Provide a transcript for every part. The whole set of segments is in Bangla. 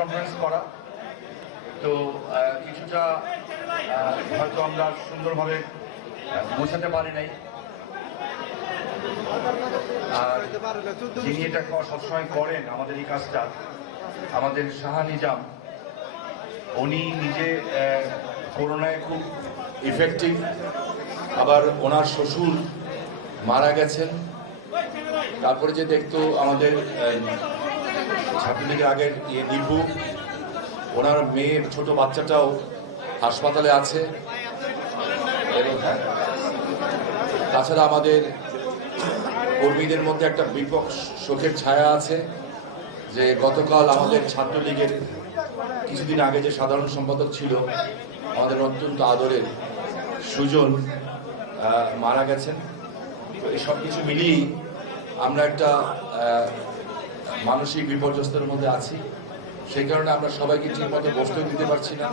কনফারেন্স করা, তো কিছুটা হয়তো আমরা সুন্দরভাবে বোঝাতে পারি নাই। আর যিনি এটা সবসময় করেন আমাদের এই কাজটা, আমাদের শাহ নিজাম, উনি নিজে করোনায় খুব ইফেক্টিভ। আবার ওনার শ্বশুর মারা গেছেন, তারপরে যে দেখতো আমাদের ছাত্রলীগের আগের দীপু, ওনার মেয়ের ছোট বাচ্চাটাও হাসপাতালে আছে। এবং তাছাড়া আমাদের কর্মীদের মধ্যে একটা বিপক শোকের ছায়া আছে যে গতকাল আমাদের ছাত্রলীগের কিছুদিন আগে যে সাধারণ সম্পাদক ছিল আমাদের অত্যন্ত আদরের সুজন মারা গেছেন। এই সব কিছু মিলিয়েই আমরা একটা মানসিক বিপর্যস্তের মধ্যে আছি। সেই কারণে আমরা সবাইকে ঠিকমতো বসতেও দিতে পারছি না।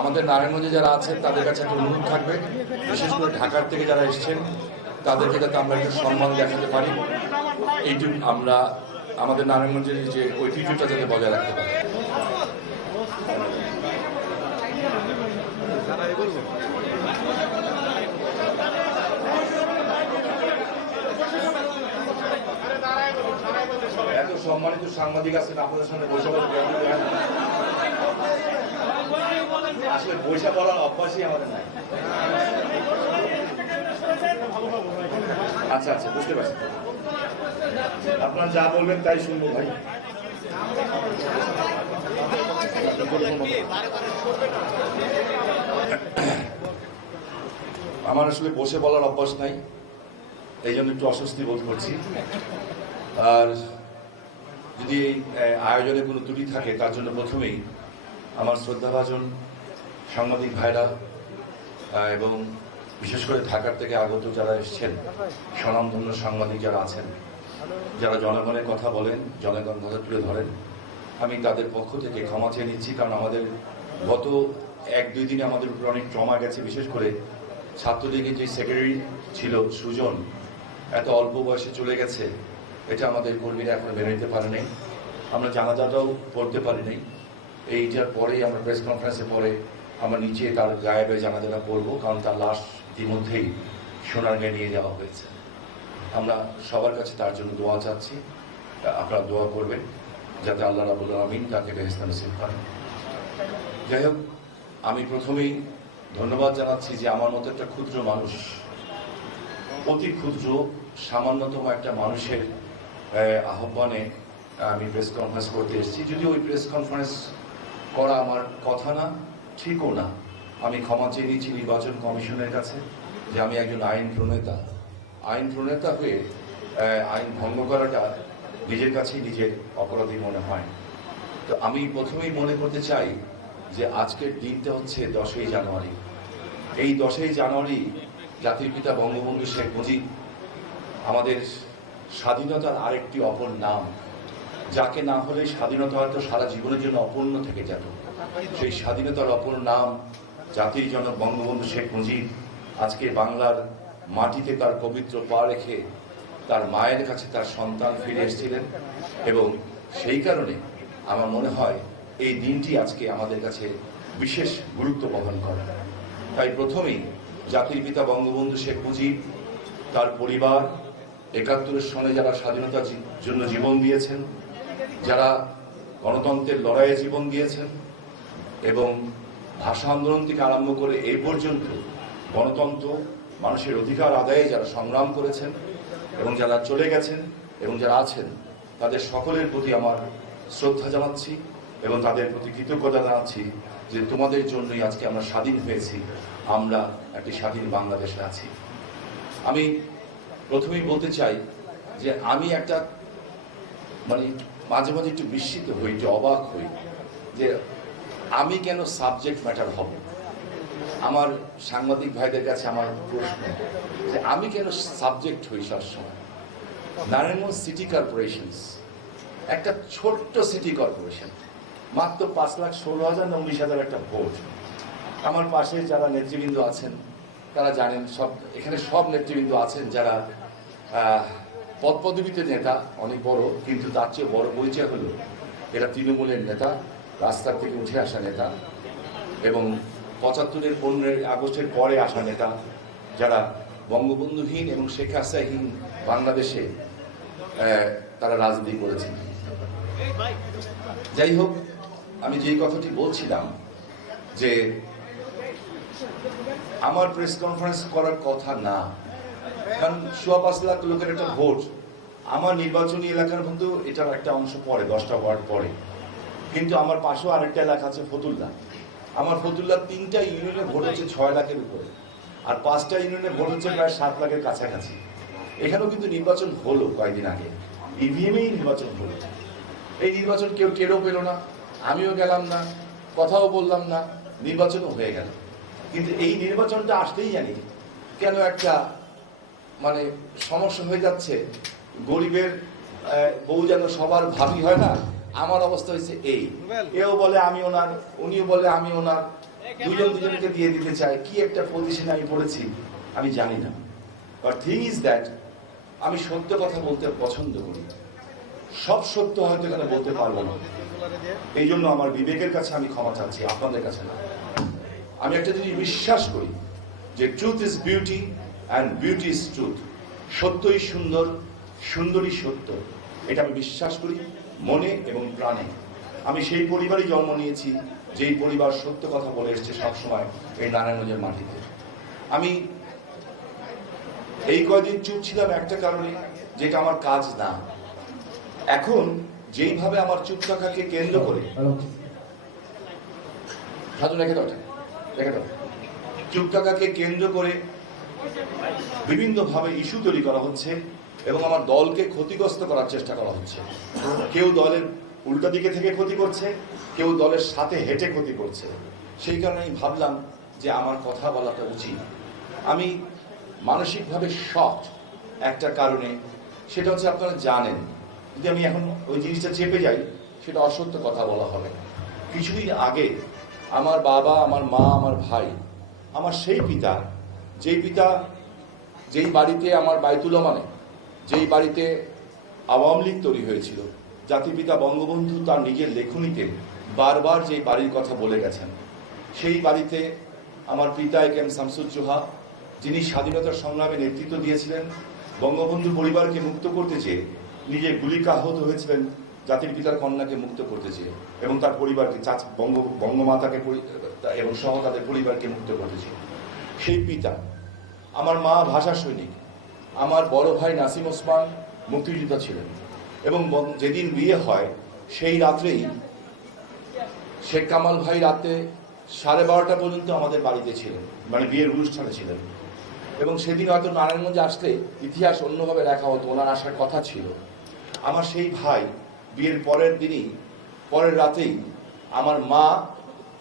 আমাদের নারায়ণগঞ্জে যারা আছেন তাদের কাছে একটা অনুরোধ থাকবে, বিশেষ করে ঢাকার থেকে যারা এসছেন তাদেরকে যাতে আমরা একটু সম্মান দেখাতে পারি, এইটুকু আমরা আমাদের নারায়ণগঞ্জের যে ঐতিহ্যটা যাতে বজায় রাখতে পারি। এত সম্মানিত সাংবাদিক আছেন আপনাদের সামনে বসে আসলে পয়সা বলার অভ্যাসই আমাদের নাই। আচ্ছা আচ্ছা, বুঝতে পারছি। আপনারা যা বলবেন তাই শুনবো ভাই। আমার আসলে বসে বলার অভ্যাস নাই, এই জন্য একটু অস্বস্তি বোধ করছি। আর যদি এই আয়োজনে কোনো ত্রুটি থাকে তার জন্য প্রথমেই আমার শ্রদ্ধাভাজন সাংবাদিক ভাইরা এবং বিশেষ করে ঢাকার থেকে আগত যারা এসছেন স্বনামধন্য সাংবাদিক যারা আছেন, যারা জনগণের কথা বলেন, জনগণ কথা তুলে ধরেন, আমি তাদের পক্ষ থেকে ক্ষমা চেয়ে নিচ্ছি। কারণ আমাদের গত 1-2 দিনে আমাদের উপর অনেক ট্রমা গেছে। বিশেষ করে ছাত্রলীগের যে সেক্রেটারি ছিল সুজন এত অল্প বয়সে চলে গেছে, এটা আমাদের কর্মীরা এখন মেনে নিতে পারে নাই। আমরা জানাজাটাও পড়তে পারি নাই। এইটার পরেই আমরা প্রেস কনফারেন্সের পরে আমরা নিচে তার গায়েবে জানাজাটা করবো, কারণ তার লাশ ইতিমধ্যেই সোনারগাঁয়ে নিয়ে যাওয়া হয়েছে। আমরা সবার কাছে তার জন্য দোয়া চাচ্ছি, আপনারা দোয়া করবেন যাতে আল্লাহ রাব্বুল আমিন তাকে বেহেশত নসিব করেন। যাই হোক, আমি প্রথমেই ধন্যবাদ জানাচ্ছি যে আমার মতো একটা ক্ষুদ্র মানুষ, অতি ক্ষুদ্র সামান্যতম একটা মানুষের আহ্বানে আমি প্রেস কনফারেন্স করতে এসেছি। যদিও ওই প্রেস কনফারেন্স করা আমার কথা না, ঠিকও না। আমি ক্ষমা চেয়ে নিচ্ছি নির্বাচন কমিশনের কাছে যে আমি একজন আইন প্রণেতা হয়ে আইন ভঙ্গ করাটা নিজের কাছেই নিজের অপরাধী মনে হয়। তো আমি প্রথমেই মনে করতে চাই যে আজকের দিনটা হচ্ছে 10ই জানুয়ারি। এই 10ই জানুয়ারি জাতির পিতা বঙ্গবন্ধু শেখ মুজিব আমাদের স্বাধীনতার আরেকটি অপর নাম, যাকে না হলে স্বাধীনতা হয়তো সারা জীবনের জন্য অপূর্ণ থেকে যেত। সেই স্বাধীনতার অপর নাম জাতির জনক বঙ্গবন্ধু শেখ মুজিব আজকে বাংলার মাটিতে তার পবিত্র পা রেখে তার মায়ের কাছে তার সন্তান ফিরে এসেছিলেন। এবং সেই কারণে আমার মনে হয় এই দিনটি আজকে আমাদের কাছে বিশেষ গুরুত্ব বহন করে। তাই প্রথমেই জাতির পিতা বঙ্গবন্ধু শেখ মুজিব, তার পরিবার, ৭১-এর সনে যারা স্বাধীনতার জন্য জীবন দিয়েছেন, যারা গণতন্ত্রের লড়াইয়ে জীবন দিয়েছেন এবং ভাষা আন্দোলন থেকে আরম্ভ করে এই পর্যন্ত গণতন্ত্র, মানুষের অধিকার আদায়ে যারা সংগ্রাম করেছেন এবং যারা চলে গেছেন এবং যারা আছেন, তাদের সকলের প্রতি আমার শ্রদ্ধা জানাচ্ছি এবং তাদের প্রতি কৃতজ্ঞতা জানাচ্ছি যে তোমাদের জন্যই আজকে আমরা স্বাধীন হয়েছি, আমরা একটি স্বাধীন বাংলাদেশে আছি। আমি প্রথমেই বলতে চাই যে আমি একটা মাঝে মাঝে একটু বিস্মিত হই, একটু অবাক হই যে আমি কেন সাবজেক্ট ম্যাটার হব। আমার সাংবাদিক ভাইদের কাছে আমার প্রশ্ন যে আমি কেন সাবজেক্ট হই সবসময়। নারায়ণগঞ্জ সিটি কর্পোরেশন একটা ছোট্ট সিটি কর্পোরেশন, মাত্র 5,16,000 না 19,000 একটা ভোট। আমার পাশে যারা নেতৃবৃন্দ আছেন তারা জানেন, এখানে সব নেতৃবৃন্দ আছেন যারা পদপদবীতে নেতা, অনেক বড়, কিন্তু তার চেয়ে বড় পরিচয় হলো এরা তৃণমূলের নেতা, রাস্তার থেকে উঠে আসা নেতা এবং ৭৫-এর ১৫ই আগস্টের পরে আসা নেতা, যারা বঙ্গবন্ধুহীন এবং শেখ হাসিনাহীন বাংলাদেশে তারা রাজনীতি করেছেন। যাই হোক, আমি যেই কথাটি বলছিলাম যে আমার প্রেস কনফারেন্স করার কথা না, কারণ ৫.৫ লাখ লোকের একটা ভোট, আমার নির্বাচনী এলাকার মধ্যে এটার একটা অংশ পড়ে, 10টা ওয়ার্ড পড়ে, কিন্তু আমার পাশেও আরেকটা এলাকা আছে ফতুল্লা। আমার ফতুল্লার 3টা ইউনিয়নের ভোট হচ্ছে 6 লাখের উপরে, আর 5টা ইউনিয়নের ভোট হচ্ছে প্রায় 7 লাখের কাছাকাছি। এখানেও কিন্তু নির্বাচন হলো কয়েকদিন আগে, ইভিএমেই নির্বাচন হলো। এই নির্বাচন কেউ টেরও পেল না, আমিও গেলাম না, কথাও বললাম না, নির্বাচনও হয়ে গেল। কিন্তু এই নির্বাচনটা আসতেই জানি কেন একটা মানে সমস্যা হয়ে যাচ্ছে। গরিবের বউ যেন সবার ভাবি হয় না, আমার অবস্থা হয়েছে এই, এও বলে আমি ওনার, উনিও বলে আমি ওনার, দুজন দুজনকে দিয়ে দিতে চায়। কি একটা পজিশনে আমি পড়েছি আমি জানি না। বাট থিং ইজ দ্যাট আমি সত্য কথা বলতে পছন্দ করি। সব সত্য হয়তো এখানে বলতে পারবো না, এই জন্য আমার বিবেকের কাছে আমি ক্ষমা চাচ্ছি, আপনাদের কাছে না। আমি একটা জিনিস বিশ্বাস করি যে truth is beauty and beauty is truth. সত্যই সুন্দর, সুন্দরই সত্য, এটা আমি বিশ্বাস করি মনে এবং প্রাণে। আমি সেই পরিবারই জন্ম নিয়েছি যেই পরিবার সত্য কথা বলে এসছে সবসময় এই নারায়ণগঞ্জের মাটিতে। আমি এই কয়দিন চুপ ছিলাম একটা কারণে, যেটা আমার কাজ না। এখন যেইভাবে আমার চুপ থাকাকে কেন্দ্র করে চুপ থাকাকে কেন্দ্র করে বিভিন্নভাবে ইস্যু তৈরি করা হচ্ছে এবং আমার দলকে ক্ষতিগ্রস্ত করার চেষ্টা করা হচ্ছে। কেউ দলের উল্টা দিকে থেকে ক্ষতি করছে, কেউ দলের সাথে হেঁটে ক্ষতি করছে। সেই কারণে আমি ভাবলাম যে আমার কথা বলাটা উচিত। আমি মানসিকভাবে শক্ট একটা কারণে, সেটা হচ্ছে আপনারা জানেন, যদি আমি এখন ওই জিনিসটা চেপে যাই সেটা অসত্য কথা বলা হবে। কিছুদিন আগে আমার বাবা, আমার মা, আমার ভাই, আমার সেই পিতা, যেই বাড়িতে আমার বাইতুল মানে যেই বাড়িতে আওয়ামী লীগ তৈরি হয়েছিল, জাতিপিতা বঙ্গবন্ধু তার নিজের লেখনীতে বারবার যেই বাড়ির কথা বলে গেছেন, সেই বাড়িতে আমার পিতা একেএম শামসুজ্জোহা, যিনি স্বাধীনতার সংগ্রামে নেতৃত্ব দিয়েছিলেন, বঙ্গবন্ধু পরিবারকে মুক্ত করতে চেয়ে নিজে গুলিকাহত হয়েছিলেন, জাতির পিতার কন্যাকে মুক্ত করতে চেয়ে, এবং তার পরিবারকে বঙ্গমাতাকে এবং সহ তাদের পরিবারকে মুক্ত করতে চেয়ে। সেই পিতা, আমার মা ভাষা সৈনিক, আমার বড় ভাই নাসিম ওসমান মুক্তিযোদ্ধা ছিলেন, এবং যেদিন বিয়ে হয় সেই রাত্রেই শেখ কামাল ভাই রাতে 12:30 পর্যন্ত আমাদের বাড়িতে ছিলেন, মানে বিয়ের অনুষ্ঠানে ছিলেন। এবং সেদিন হয়তো নারায়ণগঞ্জে আসলে ইতিহাস অন্যভাবে লেখা হতো, ওনার আসার কথা ছিল। আমার সেই ভাই বিয়ের পরের দিনই, পরের রাতেই আমার মা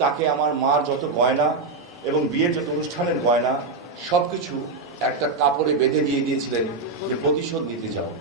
তাকে আমার মার যত গয়না এবং বিয়ের যত অনুষ্ঠানের গয়না সব কিছু একটা কাপড়ে বেঁধে দিয়ে দিয়েছিলেন যে প্রতিশোধ নিতে যাও।